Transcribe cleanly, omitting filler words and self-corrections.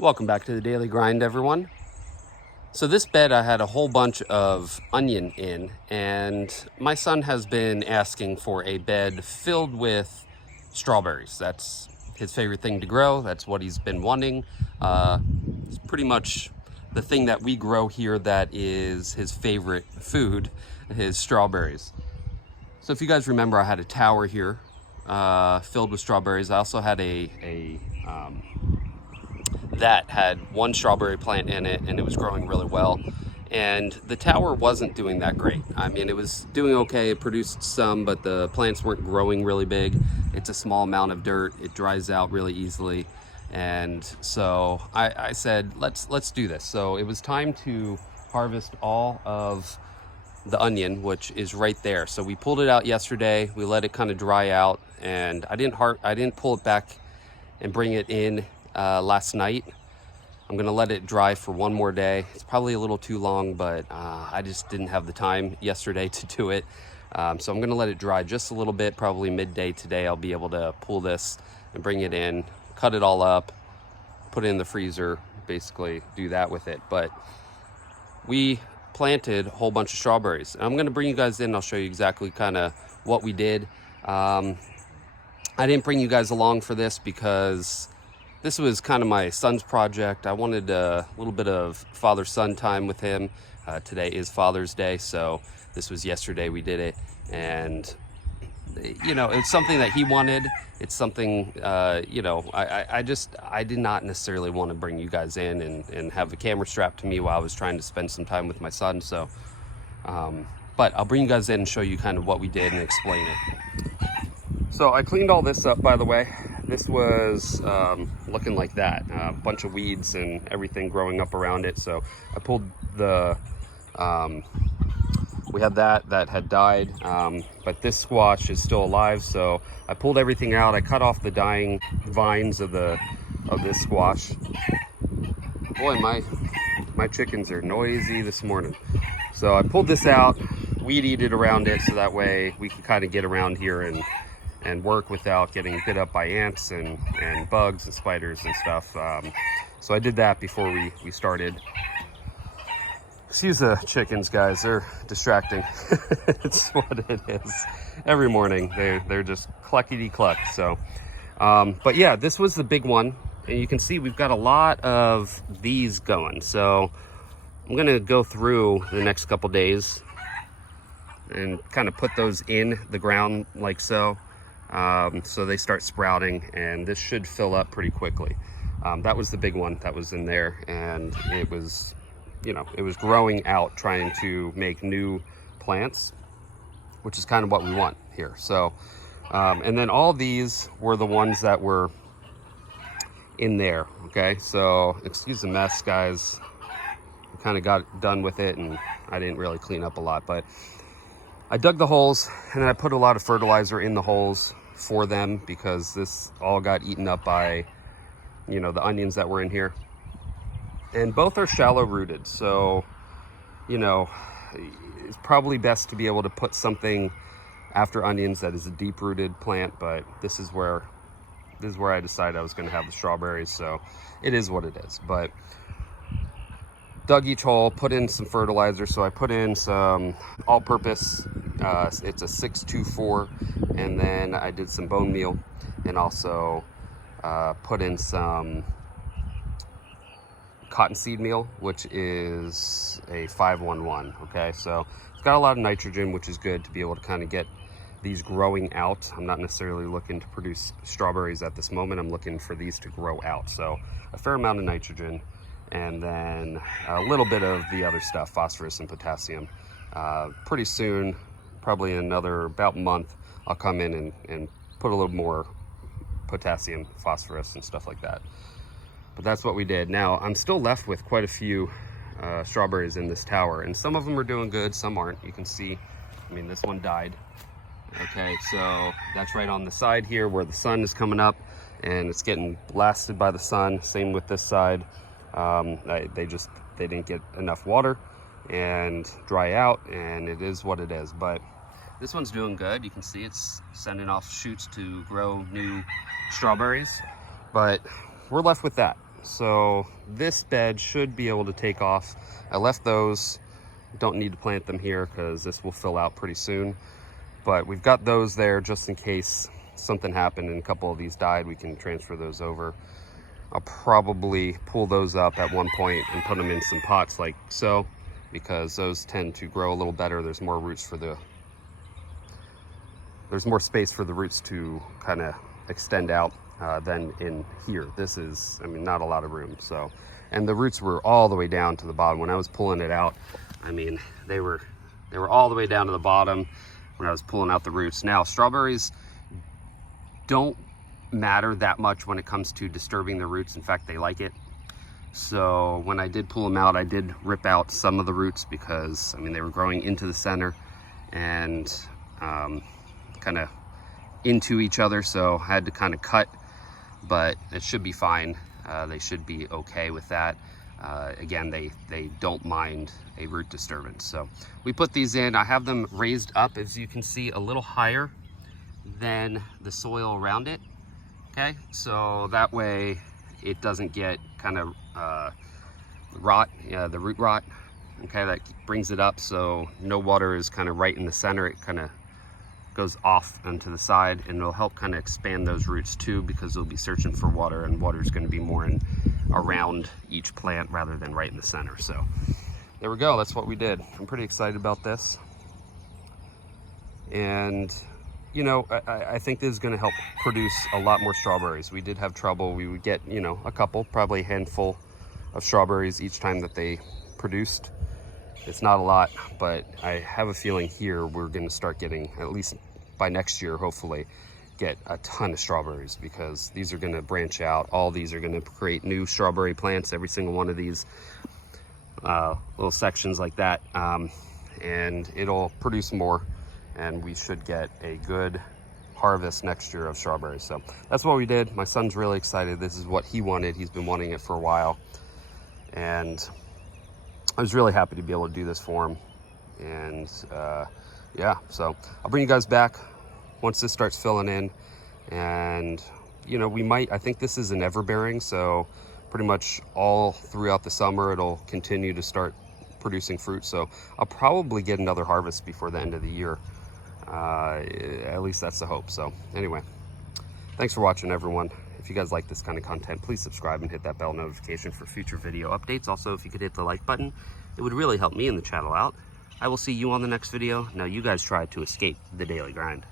Welcome back to the Daily Grind, everyone. So this bed I had a whole bunch of onion in, and my son has been asking for a bed filled with strawberries. That's his favorite thing to grow. That's what he's been wanting. It's pretty much the thing that we grow here that is his favorite food, his strawberries. So if you guys remember, I had a tower here filled with strawberries. I also had that had one strawberry plant in it, and it was growing really well. And the tower wasn't doing that great. I mean, it was doing okay. It produced some, but the plants weren't growing really big. It's a small amount of dirt. It dries out really easily. And so I said, let's do this. So it was time to harvest all of the onion, which is right there. So we pulled it out yesterday. We let it kind of dry out, and I didn't pull it back and bring it in last night. I'm gonna let it dry for one more day. It's probably a little too long, but I just didn't have the time yesterday to do it. So I'm gonna let it dry just a little bit. Probably midday today I'll be able to pull this and bring it in, cut it all up, put it in the freezer, basically do that with it. But we planted a whole bunch of strawberries. I'm gonna bring you guys in. I'll show you exactly kind of what we did. I didn't bring you guys along for this because this was kind of my son's project. I wanted a little bit of father-son time with him. Today is Father's Day, so this was yesterday we did it. And, you know, it's something that he wanted. It's something, you know, I did not necessarily want to bring you guys in and have the camera strapped to me while I was trying to spend some time with my son. So, but I'll bring you guys in and show you kind of what we did and explain it. So I cleaned all this up, by the way. This was looking like that, a bunch of weeds and everything growing up around it. So I pulled the, we had that had died, but this squash is still alive. So I pulled everything out. I cut off the dying vines of this squash. Boy, my chickens are noisy this morning. So I pulled this out, weed eated around it, so that way we can kind of get around here and work without getting bit up by ants and bugs and spiders and stuff. So I did that before we started. Excuse the chickens, guys, they're distracting. It's what it is. Every morning they're just cluckety cluck. So, but yeah, this was the big one. And you can see we've got a lot of these going. So I'm gonna go through the next couple days and kind of put those in the ground like so. So they start sprouting, and this should fill up pretty quickly. That was the big one that was in there, and it was, you know, it was growing out, trying to make new plants, which is kind of what we want here. So, and then all these were the ones that were in there. Okay, so excuse the mess, guys. I kind of got done with it, and I didn't really clean up a lot, but I dug the holes, and then I put a lot of fertilizer in the holes for them because this all got eaten up by, you know, the onions that were in here. And both are shallow rooted, so, you know, it's probably best to be able to put something after onions that is a deep rooted plant, but this is where I decided I was going to have the strawberries, so it is what it is. But dug each hole, put in some fertilizer. So I put in some all-purpose, it's a 624, and then I did some bone meal, and also put in some cottonseed meal, which is a 511. Okay, so it's got a lot of nitrogen, which is good to be able to kind of get these growing out. I'm not necessarily looking to produce strawberries at this moment. I'm looking for these to grow out. So a fair amount of nitrogen, and then a little bit of the other stuff, phosphorus and potassium. Pretty soon, probably in another about month, I'll come in and put a little more potassium, phosphorus, and stuff like that. But that's what we did. Now, I'm still left with quite a few strawberries in this tower, and some of them are doing good, some aren't. You can see, I mean, this one died. Okay, so that's right on the side here where the sun is coming up, and it's getting blasted by the sun. Same with this side. They didn't get enough water and dry out, and it is what it is. But this one's doing good. You can see it's sending off shoots to grow new strawberries, but we're left with that. So this bed should be able to take off. I left those, don't need to plant them here because this will fill out pretty soon. But we've got those there just in case something happened and a couple of these died, we can transfer those over. I'll probably pull those up at one point and put them in some pots like so, because those tend to grow a little better. There's more roots for there's more space for the roots to kind of extend out than in here. This is, I mean, not a lot of room. So, and the roots were all the way down to the bottom. When I was pulling it out, I mean, they were all the way down to the bottom when I was pulling out the roots. Now, strawberries don't matter that much when it comes to disturbing the roots. In fact, they like it. So when I did pull them out, I did rip out some of the roots because, I mean, they were growing into the center and kind of into each other. So I had to kind of cut, but it should be fine. They should be okay with that. Again, they don't mind a root disturbance. So we put these in. I have them raised up, as you can see, a little higher than the soil around it. Okay, so that way it doesn't get kind of rot, the root rot. Okay, that brings it up so no water is kind of right in the center. It kind of goes off onto the side, and it'll help kind of expand those roots too, because they'll be searching for water, and water is going to be more in around each plant rather than right in the center. So there we go, that's what we did. I'm pretty excited about this, and you know, I think this is going to help produce a lot more strawberries. We did have trouble. We would get, you know, a couple, probably a handful of strawberries each time that they produced. It's not a lot, but I have a feeling here we're going to start getting, at least by next year, hopefully, get a ton of strawberries, because these are going to branch out. All these are going to create new strawberry plants, every single one of these little sections like that, and it'll produce more, and we should get a good harvest next year of strawberries. So that's what we did. My son's really excited. This is what he wanted. He's been wanting it for a while, and I was really happy to be able to do this for him. And yeah, so I'll bring you guys back once this starts filling in. And you know, we might, I think this is an everbearing, so pretty much all throughout the summer it'll continue to start producing fruit. So I'll probably get another harvest before the end of the year. At least that's the hope. So anyway, thanks for watching, everyone. If you guys like this kind of content, please subscribe and hit that bell notification for future video updates. Also, if you could hit the like button, it would really help me and the channel out. I will see you on the next video. Now you guys try to escape the daily grind.